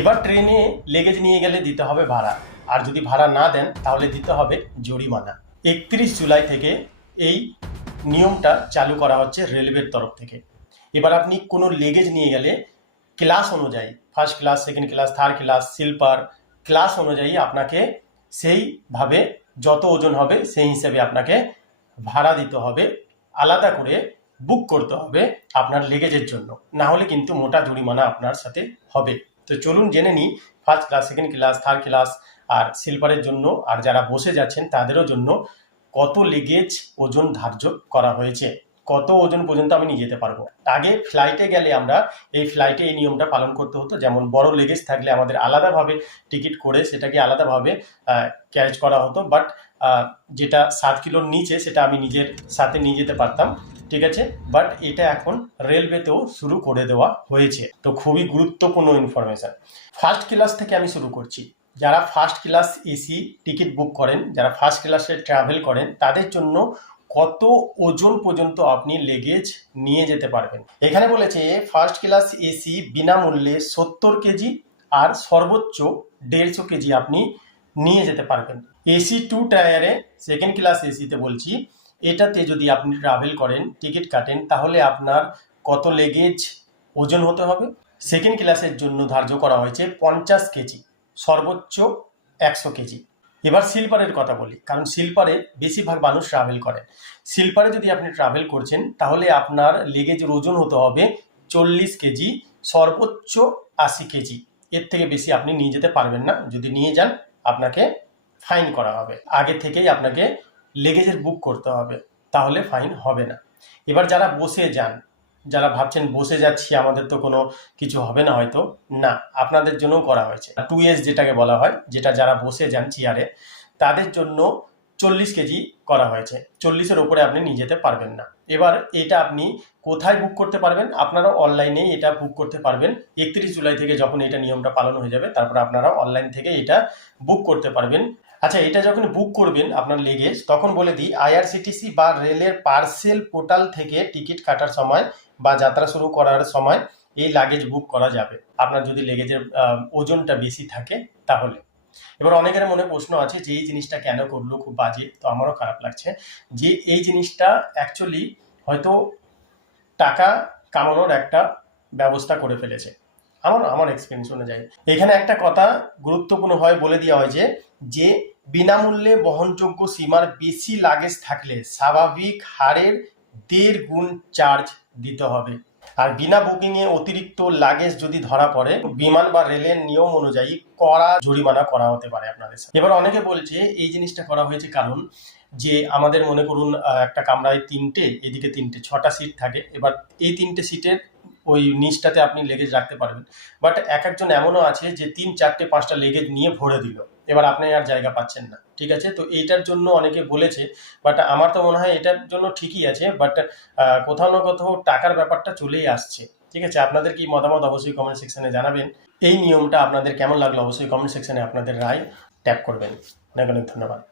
এবার ট্রেনে লেগেজ নিয়ে গেলে দিতে হবে ভাড়া, আর যদি ভাড়া না দেন তাহলে দিতে হবে জরিমানা। 31 জুলাই থেকে এই নিয়মটা চালু করা হচ্ছে রেলওয়ের তরফ থেকে। এবার আপনি কোনো লেগেজ নিয়ে গেলে ক্লাস অনুযায়ী, first class, second class, third class, sleeper class অনুযায়ী আপনাকে সেইভাবে যত ওজন হবে সেই হিসেবে আপনাকে ভাড়া দিতে হবে, আলাদা করে বুক করতে হবে আপনার লেগেজের জন্য, না হলে কিন্তু মোটা জরিমানা আপনার সাথে হবে। তো চলুন জেনে নিই first class, second class, third class আর স্লিপারের জন্য আর যারা বসে যাচ্ছেন তাদেরও জন্য কত লেগেজ ওজন ধার্য করা হয়েছে, কত ওজন পর্যন্ত আমি নিয়ে যেতে পারবো। আগে ফ্লাইটে গেলে আমরা এই ফ্লাইটে এই নিয়মটা পালন করতে হতো, যেমন বড় লেগেজ থাকলে আমাদের আলাদাভাবে টিকিট করে সেটাকে আলাদাভাবে ক্যারেজ করা হতো, বাট যেটা 7 কিলোর নিচে সেটা আমি নিজের সাথে নিয়ে যেতে পারতাম, ঠিক আছে। বাট এটা এখন রেলওয়েতেও শুরু করে দেওয়া হয়েছে। তো খুবই গুরুত্বপূর্ণ ইনফরমেশন। ফার্স্ট ক্লাস থেকে আমি শুরু করছি। যারা first class AC ticket book করেন, যারা ফার্স্ট ক্লাসে ট্রাভেল করেন, তাদের জন্য কত ওজন পর্যন্ত আপনি লেগেজ নিয়ে যেতে পারবেন। এখানে বলেছে ফার্স্ট ক্লাস এসি বিনামূল্যে 70 কেজি আর সর্বোচ্চ 150 কেজি আপনি নিয়ে যেতে পারবেন। এসি 2 টায়ারে সেকেন্ড ক্লাস এসিতে বলছি, এটাতে যদি আপনি ট্রাভেল করেন, টিকিট কাটেন, তাহলে আপনার কত লেগেজ ওজন হতে হবে। সেকেন্ড ক্লাসের জন্য ধার্য করা হয়েছে 50 কেজি, সর্বোচ্চ 100 কেজি। এবার স্লিপারের কথা বলি, কারণ স্লিপারে বেশিরভাগ মানুষ ট্রাভেল করেন। স্লিপারে যদি আপনি ট্রাভেল করছেন তাহলে আপনার লেগেজের ওজন হতে হবে 40 কেজি, সর্বোচ্চ 80 কেজি। এর থেকে বেশি আপনি নিয়ে যেতে পারবেন না। যদি নিয়ে যান আপনাকে ফাইন করা হবে। আগে থেকেই আপনাকে লেগেজের বুক করতে হবে, তাহলে ফাইন হবে না। এবার যারা বসে যান, যারা ভাবছেন বসে যাচ্ছি আমাদের তো কোনো কিছু হবে না, হয়তো না, আপনাদের জন্যও করা হয়েছে 2S যেটাকে বলা হয়, যেটা যারা বসে যান চেয়ারে, তাদের জন্য 40 কেজি করা হয়েছে। 40-এর ওপরে আপনি নিয়ে যেতে পারবেন না। এবার এটা আপনি কোথায় বুক করতে পারবেন? আপনারা অনলাইনে এটা বুক করতে পারবেন। 31 জুলাই থেকে যখন এটা নিয়মটা পালন হয়ে যাবে, তারপর আপনারা অনলাইন থেকে এটা বুক করতে পারবেন। আচ্ছা, এটা যখন বুক করবেন আপনার লেগেজ, তখন বলে দিই আইআরসিটিসি বা রেলের পার্সেল পোর্টাল থেকে টিকিট কাটার সময় বা যাত্রা শুরু করার সময় এই লাগেজ বুক করা যাবে, আপনার যদি লেগেজের ওজনটা বেশি থাকে তাহলে। এবার অনেকের মনে প্রশ্ন আছে যে এই জিনিসটা কেন করলো, খুব বাজে, তো আমারও খারাপ লাগছে যে এই জিনিসটা অ্যাকচুয়ালি হয়তো টাকা কামানোর একটা ব্যবস্থা করে ফেলেছে। আমার এক্সপিরিয়েন্স অনুযায়ী এখানে একটা কথা গুরুত্বপূর্ণ হয় বলে দেওয়া হয়েছে যে বিনামূল্যে বহনযোগ্য সীমার বেশি লাগেজ থাকলে স্বাভাবিক হারের 1.5 গুণ চার্জ দিতে হবে। আর বিনা বুকিংয়ে অতিরিক্ত লাগেজ যদি ধরা পড়ে, বিমান বা রেলের নিয়ম অনুযায়ী কড়া জরিমানা করা হতে পারে আপনাদের সাথে। এবার অনেকে বলছে এই জিনিসটা করা হয়েছে কারণ যে আমাদের মনে করুন একটা কামরায় 3টে, এদিকে 3টে, 6টা সিট থাকে। এবার এই 3টে সিটের ওই নিচটাতে আপনি লেগেজ রাখতে পারবেন, বাট একজন এমনও আছে যে 3, 4টে, 5টা লেগেজ নিয়ে ভরে দিল, এবার আপনি আর জায়গা পাচ্ছেন না, ঠিক আছে। তো এইটার জন্য অনেকে বলেছে, বাট আমার তো মনে হয় এটার জন্য ঠিকই আছে, বাট কোথাও না কোথাও টাকার ব্যাপারটা চলেই আসছে, ঠিক আছে। আপনাদের কি মতামত অবশ্যই কমেন্ট সেকশনে জানাবেন। এই নিয়মটা আপনাদের কেমন লাগলো অবশ্যই কমেন্ট সেকশনে আপনাদের রায় ট্যাপ করবেন। অনেক অনেক ধন্যবাদ।